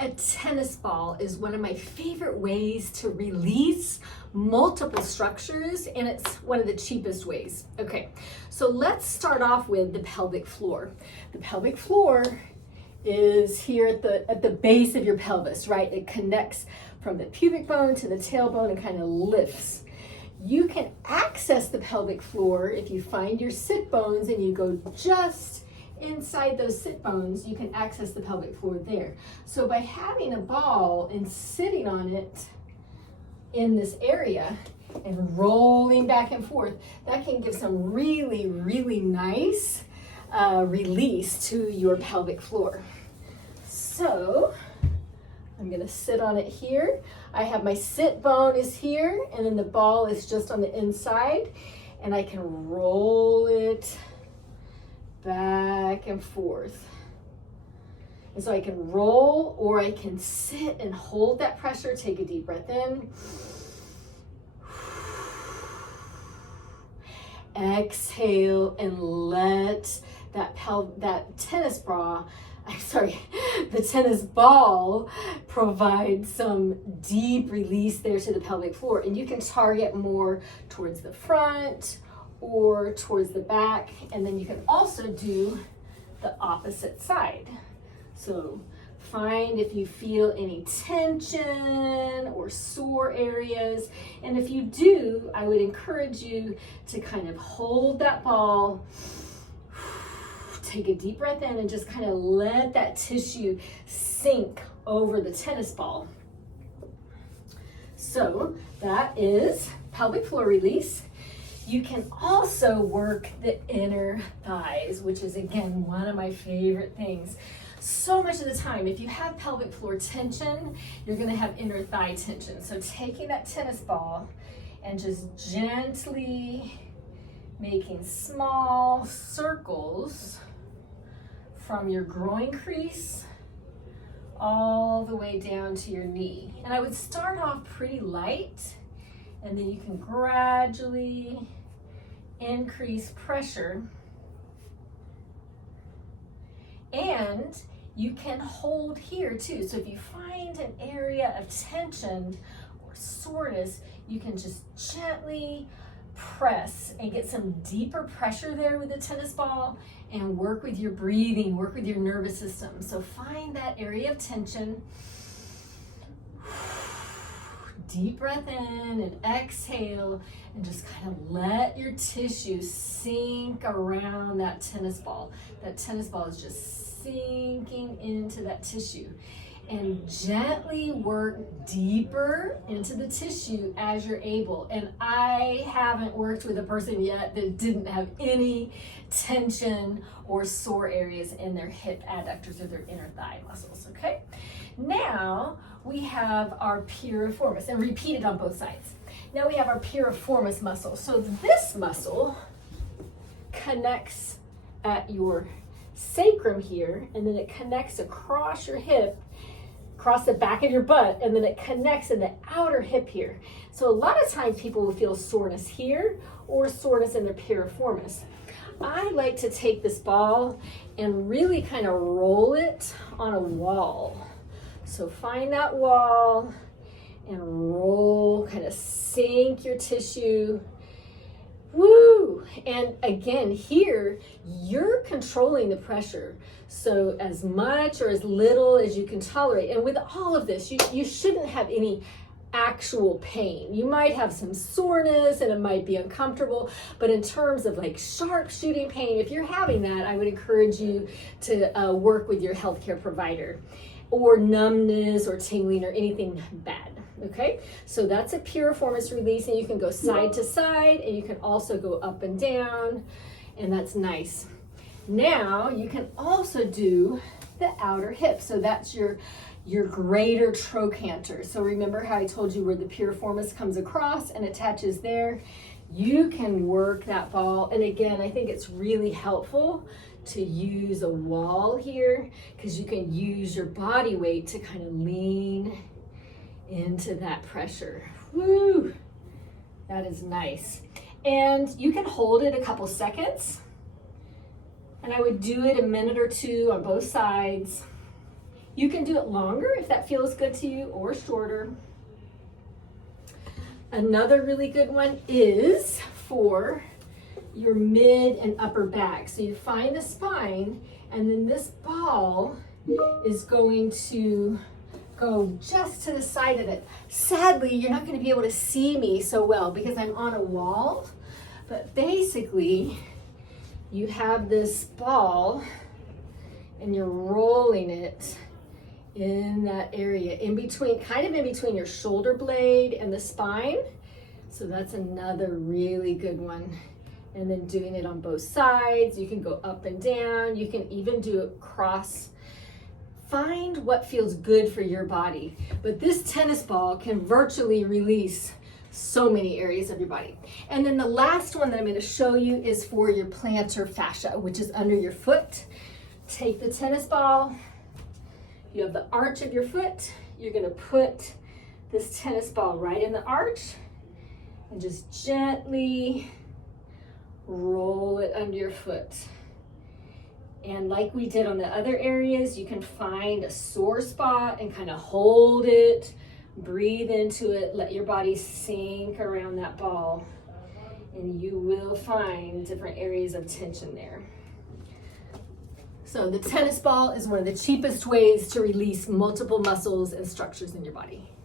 A tennis ball is one of my favorite ways to release multiple structures, and it's one of the cheapest ways. Okay, so let's start off with the pelvic floor. The pelvic floor is here at the base of your pelvis, right? It connects from the pubic bone to the tailbone and kind of lifts. You can access the pelvic floor if you find your sit bones and you go just inside those sit bones. You can access the pelvic floor there. So by having a ball and sitting on it in this area and rolling back and forth, that can give some really, really nice release to your pelvic floor. So I'm gonna sit on it here. I have my sit bone is here, and then the ball is just on the inside, and I can roll it back and forth. And so I can roll, or I can sit and hold that pressure. Take a deep breath in. Exhale and let that tennis ball provide some deep release there to the pelvic floor. And you can target more towards the front or towards the back. And then you can also do the opposite side. So find if you feel any tension or sore areas. And if you do, I would encourage you to kind of hold that ball. Take a deep breath in and just kind of let that tissue sink over the tennis ball. So that is pelvic floor release. You can also work the inner thighs, which is again one of my favorite things. So much of the time, if you have pelvic floor tension, you're going to have inner thigh tension. So taking that tennis ball and just gently making small circles from your groin crease all the way down to your knee. And I would start off pretty light, and then you can gradually increase pressure. And you can hold here too. So if you find an area of tension or soreness, you can just gently press and get some deeper pressure there with the tennis ball and work with your breathing, work with your nervous system. So find that area of tension. Deep breath in and exhale, and just kind of let your tissue sink around that tennis ball. That tennis ball is just sinking into that tissue. And gently work deeper into the tissue as you're able. And I haven't worked with a person yet that didn't have any tension or sore areas in their hip adductors or their inner thigh muscles, okay? Now we have our piriformis, and repeat it on both sides. Now we have our piriformis muscle. So this muscle connects at your sacrum here, and then it connects across your hip, across the back of your butt, and then it connects in the outer hip here. So a lot of times people will feel soreness here or soreness in their piriformis. I like to take this ball and really kind of roll it on a wall. So find that wall and roll, kind of sink your tissue. Woo! And again, here, you're controlling the pressure. So as much or as little as you can tolerate. And with all of this, you shouldn't have any actual pain. You might have some soreness and it might be uncomfortable, but in terms of like sharp shooting pain, if you're having that, I would encourage you to work with your healthcare provider, or numbness or tingling or anything bad. Okay, so that's a piriformis release, and you can go side to side, and you can also go up and down, and that's nice. Now you can also do the outer hip. So that's your greater trochanter. So remember how I told you where the piriformis comes across and attaches there? You can work that ball, and again, I think it's really helpful to use a wall here, because you can use your body weight to kind of lean into that pressure. Woo! That is nice. And you can hold it a couple seconds. And I would do it a minute or two on both sides. You can do it longer if that feels good to you, or shorter. Another really good one is for your mid and upper back. So you find the spine, and then this ball is going to go just to the side of it. Sadly, you're not going to be able to see me so well because I'm on a wall, but basically you have this ball and you're rolling it in that area, in between, kind of in between your shoulder blade and the spine. So that's another really good one. And then doing it on both sides. You can go up and down. You can even do it cross. Find what feels good for your body. But this tennis ball can virtually release so many areas of your body. And then the last one that I'm going to show you is for your plantar fascia, which is under your foot. Take the tennis ball. You have the arch of your foot. You're going to put this tennis ball right in the arch and just gently roll it under your foot. And like we did on the other areas, you can find a sore spot and kind of hold it, breathe into it, let your body sink around that ball, and you will find different areas of tension there. So the tennis ball is one of the cheapest ways to release multiple muscles and structures in your body.